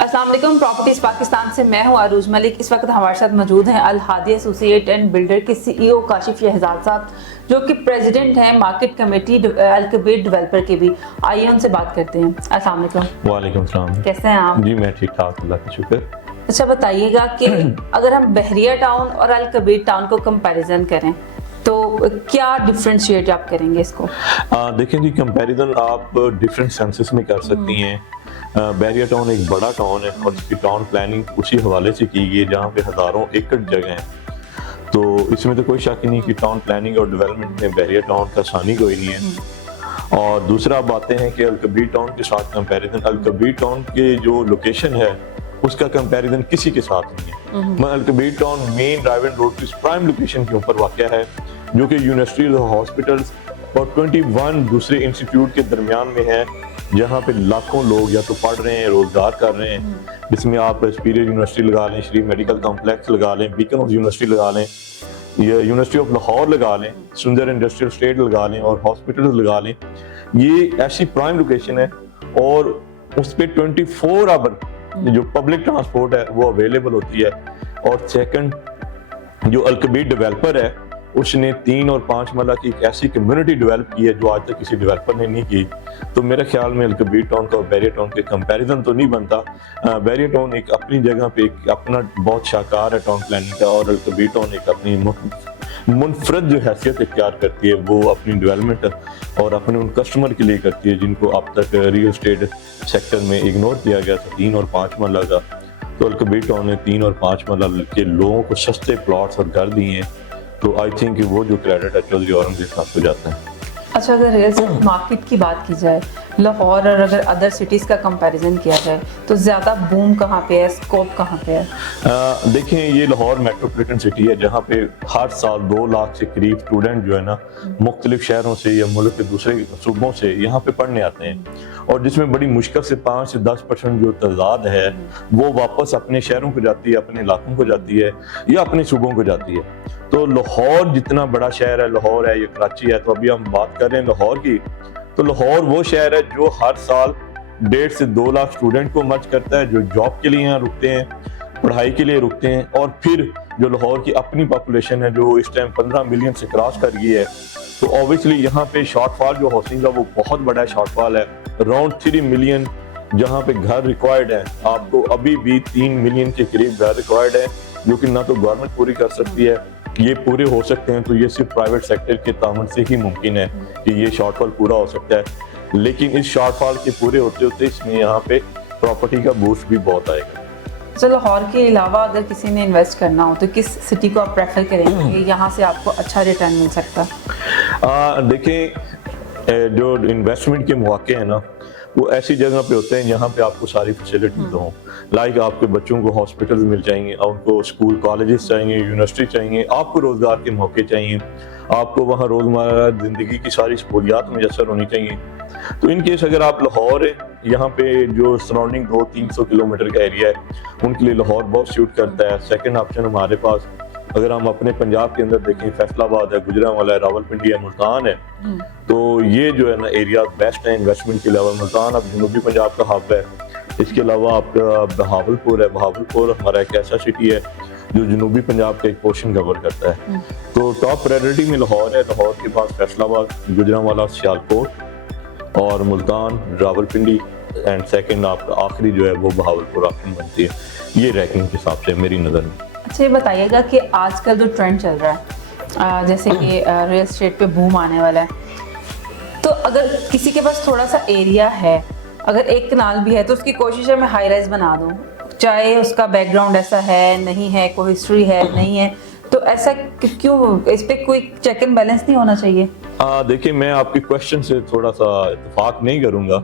अस्सलाम वालेकुम। प्रॉपर्टीज पाकिस्तान से मैं हूं अरूज मलिक। इस वक्त हमारे साथ मौजूद हैं अल हादी एसोसिएट एंड बिल्डर के सीईओ काशिफ शहजाद साहब, जो कि प्रेसिडेंट हैं मार्केट कमेटी अल कबीर डेवलपर के भी। आइए उनसे बात करते हैं। अस्सलाम वालेकुम। वालेकुम सलाम। कैसे हैं आप? जी मैं ठीक ठाक, अल्लाह का शुक्र। अच्छा बताइएगा कि अगर हम बहरिया टाउन और अल कबीर टाउन को कंपैरिजन करें तो क्या डिफरेंशिएट आप करेंगे इसको? देखें जी, कंपैरिजन आप डिफरेंट सेंसेस में कर सकती हैं। बहरिया टाउन एक बड़ा टाउन है और इसकी टाउन प्लानिंग उसी हवाले से की गई है जहाँ पे हज़ारों एकड़ जगह हैं। तो इसमें तो कोई शक ही नहीं कि टाउन प्लानिंग और डेवलपमेंट में बहरिया टाउन का आसानी कोई नहीं है। और दूसरा आप बातें हैं कि अल कबीर टाउन के साथ कंपैरिजन, अल कबीर टाउन के जो लोकेशन है उसका कंपैरिजन किसी के साथ नहीं है। Al Kabir town main driving road की प्राइम लोकेशन के ऊपर वाक़या है, जो कि यूनिवर्सिटीज और हॉस्पिटल्स और 21 दूसरे इंस्टीट्यूट के दरमियान में है, जहाँ पे लाखों लोग या तो पढ़ रहे हैं, रोजगार कर रहे हैं। जिसमें आप सुपीरियर यूनिवर्सिटी लगा लें, श्री मेडिकल कॉम्प्लेक्स लगा लें, बीकन यूनिवर्सिटी लगा लें, यूनिवर्सिटी ऑफ लाहौर लगा लें, सुंदर इंडस्ट्रियल स्टेट लगा लें और हॉस्पिटल्स लगा लें। ये ऐसी प्राइम लोकेशन है और उस पर 24 आवर जो पब्लिक ट्रांसपोर्ट है वो अवेलेबल होती है। और सेकंड, जो अल कबीर डेवलपर है उसने 3 और 5 मरला की एक ऐसी कम्युनिटी डेवलप की है जो आज तक किसी डेवलपर ने नहीं की। तो मेरे ख्याल में अल कबीर टाउन का बहरिया टाउन के कंपैरिजन तो नहीं बनता। बहरिया टाउन एक अपनी जगह पे एक अपना बहुत शाहकार है टाउन प्लानिंग का, और अल कबीर टाउन एक अपनी मुनफरद जो हैसियत इख्तियार करती है वो अपनी डेवलपमेंट और अपने उन कस्टमर के लिए करती है जिनको अब तक रियल एस्टेट सेक्टर में इग्नोर किया गया था 3 और 5 मरला का। तो अल कबीर टाउन ने 3 और 5 मरला के लोगों को सस्ते प्लॉट्स और घर दिए हैं। तो आई थिंक वो जो क्रेडिट है चौधरी औरंगजेब साहब को जाता है। अच्छा, अगर रियल एस्टेट मार्केट की बात की जाए लाहौर और अगर अदर सिटीज़ का कंपैरिजन किया जाए तो ज़्यादा बूम कहाँ पे है, स्कोप कहाँ पे है? देखें, ये लाहौर मेट्रोपॉलिटन सिटी है जहाँ पे हर साल 2 लाख से करीब स्टूडेंट जो है ना मुख्तलिफ शहरों से या मुल्क के दूसरे सूबों से यहाँ पे पढ़ने आते हैं, और जिसमें बड़ी मुश्किल से 5 से 10% जो तादाद है वो वापस अपने शहरों को जाती है, अपने इलाकों को जाती है या अपने सूबों को जाती है। तो लाहौर जितना बड़ा शहर है, लाहौर है या कराची है, तो अभी हम बात कर रहे हैं लाहौर की, तो लाहौर वो शहर है जो हर साल 1.5 से 2 लाख स्टूडेंट को मर्ज करता है, जो जॉब के लिए यहाँ रुकते हैं, पढ़ाई के लिए रुकते हैं। और फिर जो लाहौर की अपनी पॉपुलेशन है जो इस टाइम 15 मिलियन से क्रॉस कर गई है, तो ऑब्वियसली यहाँ पे शॉर्टफॉल जो हाउसिंग का वो बहुत बड़ा शॉर्टफॉल है, अराउंड 3 मिलियन जहाँ पे घर रिक्वायर्ड है। आपको अभी भी 3 मिलियन के करीब घर रिक्वायर्ड है, जो कि ना तो गवर्नमेंट पूरी कर सकती है, ये पूरे हो सकते हैं तो ये सिर्फ प्राइवेट सेक्टर के तामन से ही मुमकिन है कि ये शॉर्टफॉल पूरा हो सकता है। लेकिन इस शॉर्टफॉल के पूरे होते होते इसमें यहाँ पे प्रॉपर्टी का बूस्ट भी बहुत आएगा। तो लाहौर के अलावा अगर किसी ने इन्वेस्ट करना हो तो किस सिटी को आप प्रेफर करेंगे कि यहाँ से आपको अच्छा रिटर्न मिल सकता है? देखें, जो इन्वेस्टमेंट के मौके हैं ना वो ऐसी जगह पे होते हैं जहाँ पे आपको सारी फैसिलिटीज हों। लाइक आपके बच्चों को हॉस्पिटल्स मिल जाएंगे, उनको स्कूल कॉलेजेस चाहिए, यूनिवर्सिटी चाहिए, आपको रोजगार के मौके चाहिए, आपको वहाँ रोजमर्रा जिंदगी की सारी सहूलियात मुयसर होनी चाहिए। तो इन केस अगर आप लाहौर है, यहाँ पे जो सराउंडिंग 200-300 किलोमीटर का एरिया है उनके लिए लाहौर बहुत सूट करता है। सेकेंड ऑप्शन हमारे पास, अगर हम अपने पंजाब के अंदर देखें, फैसलाबाद है, गुजरांवाला है, रावलपिंडी है, मुल्तान है, तो ये जो है ना एरिया बेस्ट है इन्वेस्टमेंट के अलावा। मुल्तान अब जनूबी पंजाब का हब है। इसके अलावा आपका बहावलपुर है, बहावलपुर हमारा एक ऐसा सिटी है जो जनूबी पंजाब का एक पोर्शन कवर करता है। तो टॉप प्रायोरिटी में लाहौर है। लाहौर के पास फैसलाबाद, गुजरांवाला, सियालकोट और मुल्तान, रावलपिंडी एंड सेकेंड आपका आखिरी जो है वो बहावलपुर ऑप्शन बनती है। ये रैंकिंग के हिसाब से मेरी नज़र में। अच्छा, ये बताइएगा कि आजकल जो ट्रेंड चल रहा है जैसे कि रियल एस्टेट पे बूम आने वाला है, तो अगर किसी के पास थोड़ा सा एरिया है, अगर एक कनाल भी है, तो उसकी कोशिश है मैं हाई राइज बना दूं, चाहे उसका बैकग्राउंड ऐसा है नहीं है, कोई हिस्ट्री है नहीं है, तो ऐसा क्यों? इस पे कोई चेक एंड बैलेंस नहीं होना चाहिए? देखिए, मैं आपके क्वेश्चन से थोड़ा सा इत्तेफाक नहीं करूंगा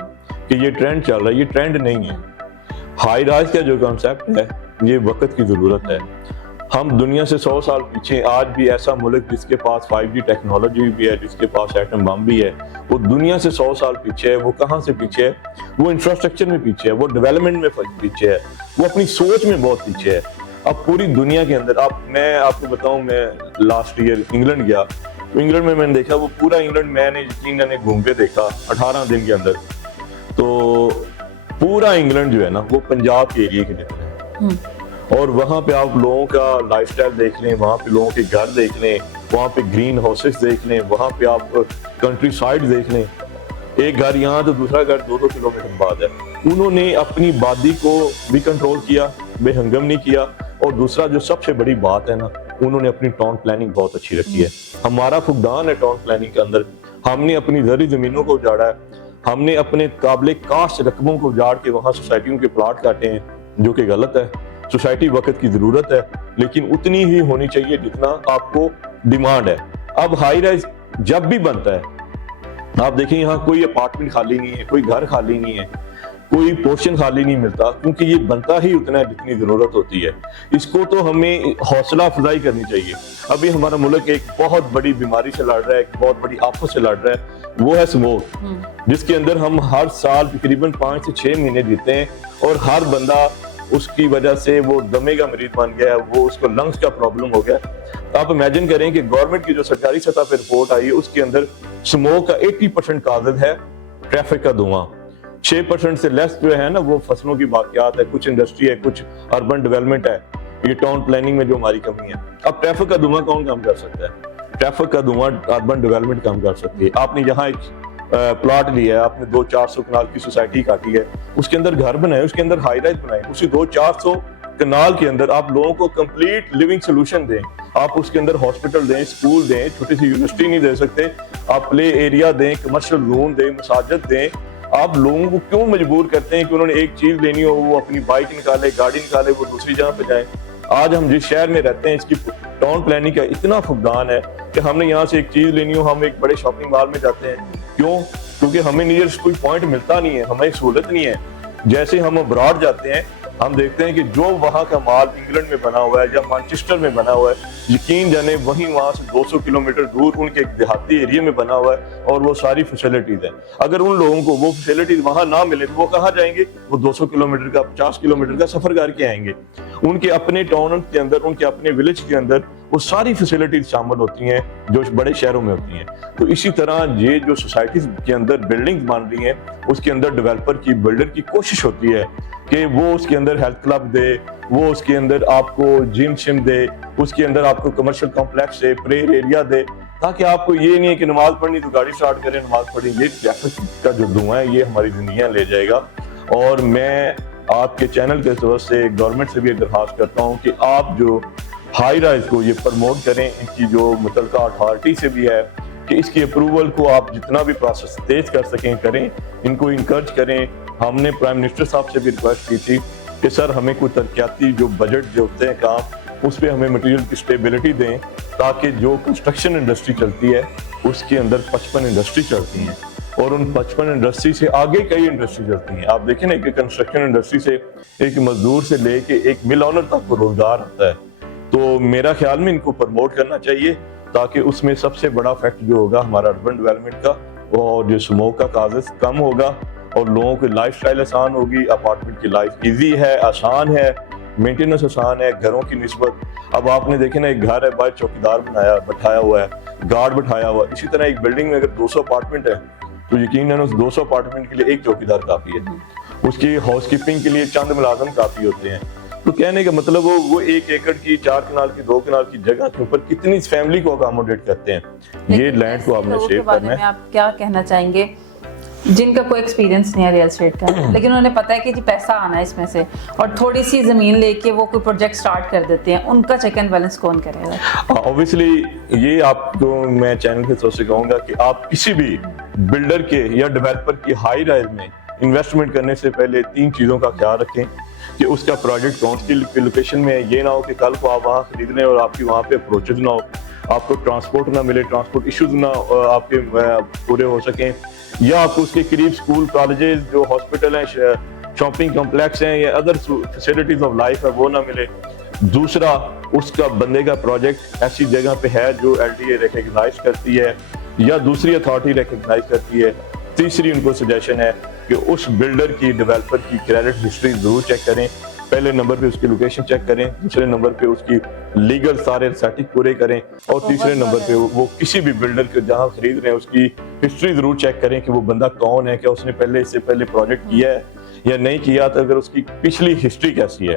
कि ये ट्रेंड चल रहा है। ये ट्रेंड नहीं है। हाई राइज का जो कॉन्सेप्ट है ये वक्त की जरूरत है। हम दुनिया से 100 साल पीछे, आज भी ऐसा मुल्क जिसके पास 5G टेक्नोलॉजी भी है, जिसके पास एटम बम भी है, वो दुनिया से 100 साल पीछे है। वो कहाँ से पीछे है? वो इंफ्रास्ट्रक्चर में पीछे है, वो डेवलपमेंट में पीछे है, वो अपनी सोच में बहुत पीछे है। अब पूरी दुनिया के अंदर मैं आपको बताऊं, मैं लास्ट ईयर इंग्लैंड गया, तो इंग्लैंड में मैंने देखा वो पूरा इंग्लैंड मैंने यकीनन घूम के देखा 18 दिन के अंदर। तो पूरा इंग्लैंड जो है ना वो पंजाब के एरिया के अंदर है। और वहाँ पे आप लोगों का लाइफस्टाइल देख लें, वहाँ पे लोगों के घर देख लें, वहाँ पे ग्रीन हाउसेस देख लें, वहाँ पे आप कंट्री साइड देख लें। एक घर यहाँ तो दूसरा घर 2-2 किलोमीटर बाद है। उन्होंने अपनी आबादी को भी कंट्रोल किया, बेहंगम नहीं किया। और दूसरा जो सबसे बड़ी बात है ना, उन्होंने अपनी टाउन प्लानिंग बहुत अच्छी रखी है। हमारा फुकदान है टाउन प्लानिंग के अंदर। हमने अपनी ज़री ज़मीनों को उजाड़ा है, हमने अपने काबिल काश रकबों को उजाड़ के वहाँ सोसाइटियों के प्लाट काटे हैं, जो कि गलत है। सोसाइटी वक्त की ज़रूरत है, लेकिन उतनी ही होनी चाहिए जितना आपको डिमांड है। अब हाई राइज जब भी बनता है, आप देखें यहाँ कोई अपार्टमेंट खाली नहीं है, कोई घर खाली नहीं है, कोई पोर्शन खाली नहीं मिलता, क्योंकि ये बनता ही उतना है जितनी जरूरत होती है। इसको तो हमें हौसला अफजाई करनी चाहिए। अभी हमारा मुल्क एक बहुत बड़ी बीमारी से लड़ रहा है, एक बहुत बड़ी आफत से लड़ रहा है, वो है स्मोक, जिसके अंदर हम हर साल तकरीबन 5 से 6 महीने जीते हैं। और हर बंदा उसकी वजह से वो दमे का मरीज बन गया, वो उसको लंग्स का प्रॉब्लम हो गया। तो आप इमेजिन करें कि गवर्नमेंट की जो सरकारी सतह पर रिपोर्ट आई है, उसके अंदर स्मोक का 80% काज़ है ट्रैफिक का धुआं। 6% से लेस जो है ना वो फसलों की बाकियात है, कुछ इंडस्ट्री है, कुछ अर्बन डेवलपमेंट है। ये टाउन प्लानिंग में जो हमारी कमी है। अब ट्रैफिक का धुआं कौन कम कर सकता है? ट्रैफिक का धुआं अर्बन डेवलपमेंट कम कर सकती है। आपने यहाँ एक प्लॉट लिया है, आपने 200-400 कनाल की सोसाइटी काटी है, उसके अंदर घर बनाए, उसके अंदर हाई राइज बनाए, उसी 200-400 कनाल के अंदर आप लोगों को कंप्लीट लिविंग सोल्यूशन दें। आप उसके अंदर हॉस्पिटल दें, स्कूल दें, छोटी सी यूनिवर्सिटी नहीं दे सकते, आप प्ले एरिया दें, कमर्शियल जोन दें, मसाजिद दें। आप लोगों को क्यों मजबूर करते हैं कि उन्होंने एक चीज लेनी हो, वो अपनी बाइक निकाले, गाड़ी निकाले, वो दूसरी जगह पे जाए? आज हम जिस शहर में रहते हैं, इसकी टाउन प्लानिंग का इतना फुकदान है कि हमने यहाँ से एक चीज लेनी हो, हम एक बड़े शॉपिंग मॉल में जाते हैं। क्यों? क्योंकि हमें नियर कोई पॉइंट मिलता नहीं है, हमें सहूलत नहीं है। जैसे हम अब्रॉड जाते हैं, हम देखते हैं कि जो वहाँ का माल इंग्लैंड में बना हुआ है या मैनचेस्टर में बना हुआ है, यकीन जाने वहीं वहाँ से 200 किलोमीटर दूर उनके एक देहाती एरिया में बना हुआ है और वो सारी फैसिलिटीज हैं। अगर उन लोगों को वो फैसिलिटीज वहाँ ना मिले तो वो कहाँ जाएंगे? वो 200 किलोमीटर का, 50 किलोमीटर का सफर करके आएंगे। उनके अपने टाउन के अंदर, उनके अपने विलेज के अंदर वो सारी फैसिलिटीज शामिल होती हैं जो बड़े शहरों में होती हैं। तो इसी तरह ये जो सोसाइटीज के अंदर बिल्डिंग्स बन रही हैं, उसके अंदर डेवलपर की, बिल्डर की कोशिश होती है कि वो उसके अंदर हेल्थ क्लब दे, वो उसके अंदर आपको जिम शिम दे, उसके अंदर आपको कमर्शियल कॉम्प्लेक्स दे, प्रेयर एरिया दे, ताकि आपको ये नहीं है कि नमाज पढ़नी तो गाड़ी स्टार्ट करें, नमाज पढ़ी। ये ट्रैफिक का जो धुआं है ये हमारी जिंदगियां ले जाएगा। और मैं आपके चैनल के तरफ से गवर्नमेंट से भी दरख्वास्त करता हूँ कि आप जो हाई राइज को ये प्रमोट करें, इनकी जो मुतलका अथॉरिटी से भी है कि इसकी अप्रूवल को आप जितना भी प्रोसेस तेज कर सकें करें, इनको इंकरेज करें। हमने प्राइम मिनिस्टर साहब से भी रिक्वेस्ट की थी कि सर हमें कोई तरक्याती जो बजट जो होते हैं काम, उस पर हमें मटेरियल की स्टेबिलिटी दें, ताकि जो कंस्ट्रक्शन इंडस्ट्री चलती है उसके अंदर 55 इंडस्ट्री चलती हैं और उन 55 इंडस्ट्री से आगे कई इंडस्ट्री चलती हैं। आप देखें ना कि कंस्ट्रक्शन इंडस्ट्री से एक मजदूर से लेके एक मिल ऑनर तक को रोजगार होता है। तो मेरा ख्याल में इनको प्रमोट करना चाहिए, ताकि उसमें सबसे बड़ा फैक्ट जो होगा हमारा अर्बन डेवलपमेंट का और जो स्मोक का काजेस कम होगा और लोगों की लाइफ स्टाइल आसान होगी। अपार्टमेंट की लाइफ इजी है, आसान है, मेंटेनेंस आसान है घरों की निस्बत। अब आपने देखे ना, एक घर है, बाहर चौकीदार बैठाया हुआ है, गार्ड बैठाया हुआ है। इसी तरह एक बिल्डिंग में अगर 200 अपार्टमेंट है तो यकीनन उस 200 अपार्टमेंट के लिए एक चौकीदार काफी है, उसकी हाउस कीपिंग के लिए चंद मुलाजम काफी होते हैं। तो कहने का मतलब वो 1 एकड़ की, 4 कनाल की, 2 कनाल की जगह के ऊपर कितनी फैमिली को अकोमोडेट करते हैं। ये लैंड को आपने शेयर करना है। आप क्या कहना चाहेंगे जिनका कोई एक्सपीरियंस नहीं है रियल एस्टेट का, लेकिन उन्हें पता है कि जी पैसा आना है इसमें से, और थोड़ी सी जमीन लेके वो कोई प्रोजेक्ट स्टार्ट कर देते हैं, उनका चेक एंड बैलेंस कौन करेगा? ऑब्वियसली ये आपको मैं चैनल के तरफ से कहूंगा कि आप किसी भी बिल्डर के या डेवलपर की हाई राइज में इन्वेस्टमेंट करने से पहले 3 चीजों का ख्याल रखें कि उसका प्रोजेक्ट कौन सी लोकेशन में है। ये ना हो कि कल को आप वहाँ खरीद लें और आपकी वहाँ पे अप्रोचेज ना हो, आपको ट्रांसपोर्ट ना मिले, ट्रांसपोर्ट इश्यूज ना आपके पूरे हो सकें, या आपको उसके करीब स्कूल, कॉलेजेस, जो हॉस्पिटल हैं, शॉपिंग कॉम्प्लेक्स हैं या अदर फैसिलिटीज ऑफ लाइफ है वो ना मिले। दूसरा, उसका बंदे का प्रोजेक्ट ऐसी जगह पे है जो LTA रिकग्नाइज करती है या दूसरी अथॉरिटी रिकग्नाइज करती है। तीसरी उनको सजेशन है कि उस बिल्डर की, डेवलपर की क्रेडिट हिस्ट्री जरूर चेक करें। पहले नंबर पे उसकी लोकेशन चेक करें, दूसरे नंबर पे उसकी लीगल सारे सेटिंग पूरे करें, और तीसरे नंबर पे वो किसी भी बिल्डर के जहां खरीद रहे हैं उसकी हिस्ट्री जरूर चेक करें कि वो बंदा कौन है, क्या उसने इससे पहले प्रोजेक्ट किया है या नहीं किया तो अगर उसकी पिछली हिस्ट्री कैसी है,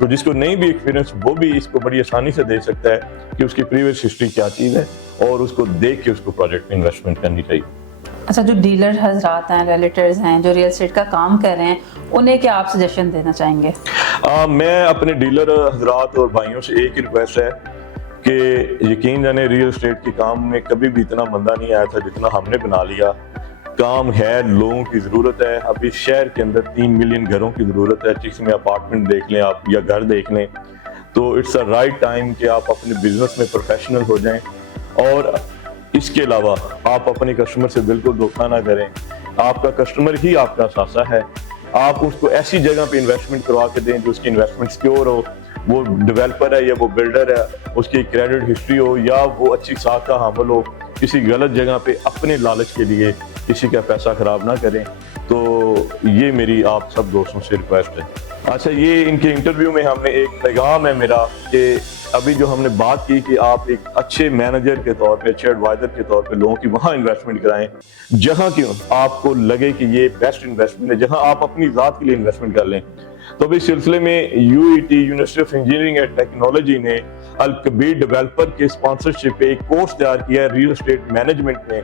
तो जिसको नहीं भी एक्सपीरियंस वो भी इसको बड़ी आसानी से दे सकता है कि उसकी प्रीवियस हिस्ट्री क्या चीज़ है, और उसको देख के उसको प्रोजेक्ट में इन्वेस्टमेंट करनी चाहिए। अच्छा, जो डीलर हजरात हैं, रिलेटर्स हैं, जो रियल एस्टेट का काम कर रहे हैं, उन्हें क्या आप सजेशन देना चाहेंगे? मैं अपने डीलर हजरात और भाइयों से एक ही रिक्वेस्ट है कि यकीन जाने रियल एस्टेट के काम में कभी भी इतना मंदा नहीं आया था जितना हमने बना लिया। काम है, लोगों की ज़रूरत है। अभी शहर के अंदर 3 मिलियन घरों की ज़रूरत है, जिसमें अपार्टमेंट देख लें आप या घर देख लें, तो इट्स अ राइट टाइम कि आप अपने बिजनेस में प्रोफेशनल हो जाएं। और इसके अलावा आप अपने कस्टमर से बिल्कुल धोखा ना करें। आपका कस्टमर ही आपका सासा है। आप उसको ऐसी जगह पे इन्वेस्टमेंट करवा के दें जो उसकी इन्वेस्टमेंट सिक्योर हो। वो डेवलपर है या वो बिल्डर है, उसकी क्रेडिट हिस्ट्री हो या वो अच्छी साख का हामिल हो, किसी गलत जगह पे अपने लालच के लिए किसी का पैसा खराब ना करें। तो ये मेरी आप सब दोस्तों से रिक्वेस्ट है। अच्छा, ये इनके इंटरव्यू में हमने एक पैगाम है मेरा कि अभी जो हमने बात की कि आप एक अच्छे मैनेजर के तौर पे, अच्छे एडवाइजर के तौर पे लोगों की वहाँ इन्वेस्टमेंट कराएं जहाँ की आपको लगे कि ये बेस्ट इन्वेस्टमेंट है, जहाँ आप अपनी ज़ात के लिए इन्वेस्टमेंट कर लें। तो अभी इस सिलसिले में UET university of engineering and technology ने अल कबीर डेवलपर के स्पॉन्सरशिप पे एक कोर्स तैयार किया है रियल एस्टेट मैनेजमेंट में।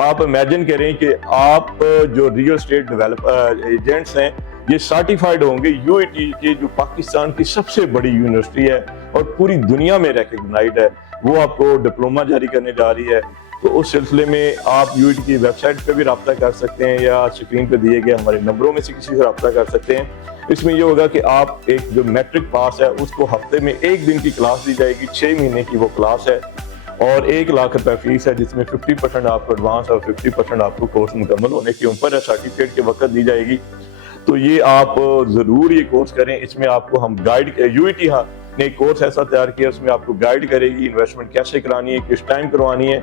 आप इमेजिन करें कि आप जो रियल एस्टेट डेवलपर एजेंट्स हैं ये सर्टिफाइड होंगे यूईटी के, जो पाकिस्तान की सबसे बड़ी यूनिवर्सिटी है और पूरी दुनिया में रिकॉग्नाइज्ड है। वो आपको डिप्लोमा जारी करने जा रही है। तो उस सिलसिले में आप यूईटी की वेबसाइट पे भी रब्ता कर सकते हैं या स्क्रीन पे दिए गए हमारे नंबरों में से किसी से रब्ता कर सकते हैं। इसमें ये होगा कि आप एक जो मैट्रिक पास है उसको हफ्ते में 1 दिन की क्लास दी जाएगी, 6 महीने की वो क्लास है और 1 लाख रुपए फीस है, जिसमें 50% आपको एडवांस और 50% आपको कोर्स मुकम्मल होने के ऊपर है, सर्टिफिकेट के वक्त दी जाएगी। तो ये आप जरूर ये कोर्स करें। इसमें आपको हम गाइड, यूईटी ने एक कोर्स ऐसा तैयार किया, उसमें आपको गाइड करेगी इन्वेस्टमेंट कैसे करानी है, किस टाइम करवानी है,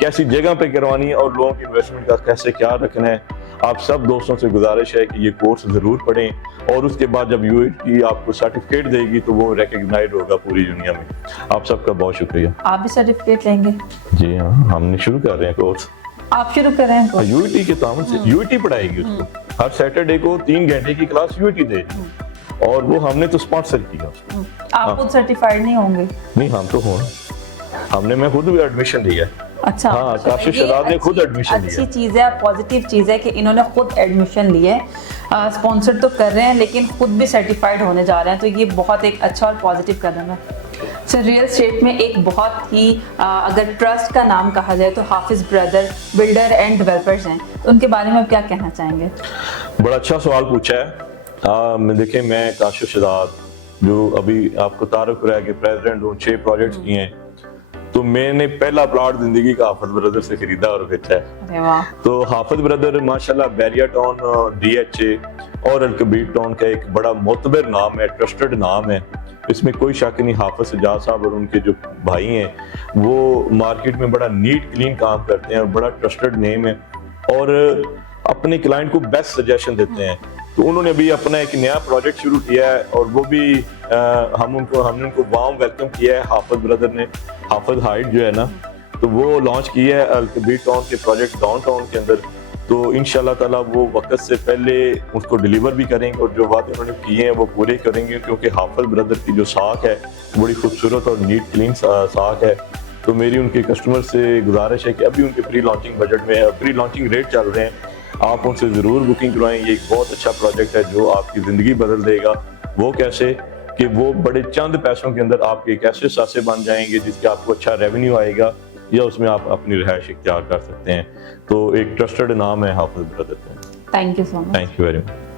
कैसी जगह पे करवानी है और लोगों की इन्वेस्टमेंट का कैसे क्या रखना है। आप सब दोस्तों से गुजारिश है कि ये कोर्स जरूर पढ़ें और उसके बाद जब यूईटी आपको सर्टिफिकेट देगी तो वो रिकॉग्नाइज्ड होगा पूरी दुनिया में। आप सबका बहुत शुक्रिया। आप भी सर्टिफिकेट लेंगे? जी हाँ, हमने शुरू कर रहे हैं कोर्स। आप शुरू कर रहे हैं कोर्स? यूईटी के तामन से यूईटी पढ़ाएगी उसको। हर सैटरडे को 3 घंटे की क्लास यूईटी देगी और वो हमने तो स्पॉन्सर किया उसको। आप खुद सर्टिफाइड नहीं होंगे? नहीं, हम तो हो, मैं खुद भी एडमिशन लिया है। अच्छा, हाँ, काशिफ शराब ने खुद एडमिशन लिया। अच्छी चीज़ है, पॉजिटिव चीज़ है कि इन्होंने खुद एडमिशन लिया है। स्पॉन्सर तो कर रहे हैं लेकिन खुद भी सर्टिफाइड होने जा रहे हैं, तो ये बहुत एक अच्छा और पॉजिटिव कदम है। सर, रियल एस्टेट में एक बहुत ही अगर ट्रस्ट का नाम कहा जाए तो हाफिज ब्रदर बिल्डर एंड डेवलपर्स हैं, तो उनके बारे में आप क्या कहना चाहेंगे? बड़ा अच्छा सवाल पूछा है। देखें, मैं काशिफ शराब जो अभी आपको तारुफ कराया कि प्रेसिडेंट हूँ, 6 प्रोजेक्ट्स किए हैं, तो मैंने पहला प्लॉट जिंदगी का हाफिज ब्रदर से खरीदा और बेचा है। अरे वाह। तो हाफिज ब्रदर माशाल्लाह बैरिया टाउन, डीएचए और अल कबीर टाउन का एक बड़ा मोतबर नाम है, ट्रस्टेड नाम है। इसमें कोई शक नहीं। हाफिज सजाद साहब और उनके जो भाई हैं वो मार्केट में बड़ा नीट क्लीन काम करते हैं और बड़ा ट्रस्टेड नेम है और अपने क्लाइंट को बेस्ट सजेशन देते हैं। तो उन्होंने अभी अपना एक नया प्रोजेक्ट शुरू किया है और वो भी हमने उनको वार्म वेलकम किया है। हाफिज ब्रदर ने हाफिज हाइट जो है ना, तो वो लॉन्च किया है अल कबीर टाउन के प्रोजेक्ट डाउन टाउन के अंदर। तो इंशाल्लाह ताला वो वक्त से पहले उसको डिलीवर भी करेंगे और जो वादे उन्होंने किए हैं वो पूरे करेंगे, क्योंकि हाफिज ब्रदर की जो साख है बड़ी खूबसूरत और नीट क्लीन साख है। तो मेरी उनके कस्टमर से गुजारिश है कि अभी उनके प्री लॉन्चिंग बजट में प्री लॉन्चिंग रेट चल रहे हैं, आप उनसे ज़रूर बुकिंग करवाएं। ये एक बहुत अच्छा प्रोजेक्ट है जो आपकी ज़िंदगी बदल देगा। वो कैसे कि वो बड़े चंद पैसों के अंदर आपके एक ऐसे सासे बन जाएंगे जिसके आपको अच्छा रेवेन्यू आएगा या उसमें आप अपनी रिहाइश इख्तियार कर सकते हैं। तो एक ट्रस्टेड नाम है Hafiz brother. Thank you so much. Thank you very much.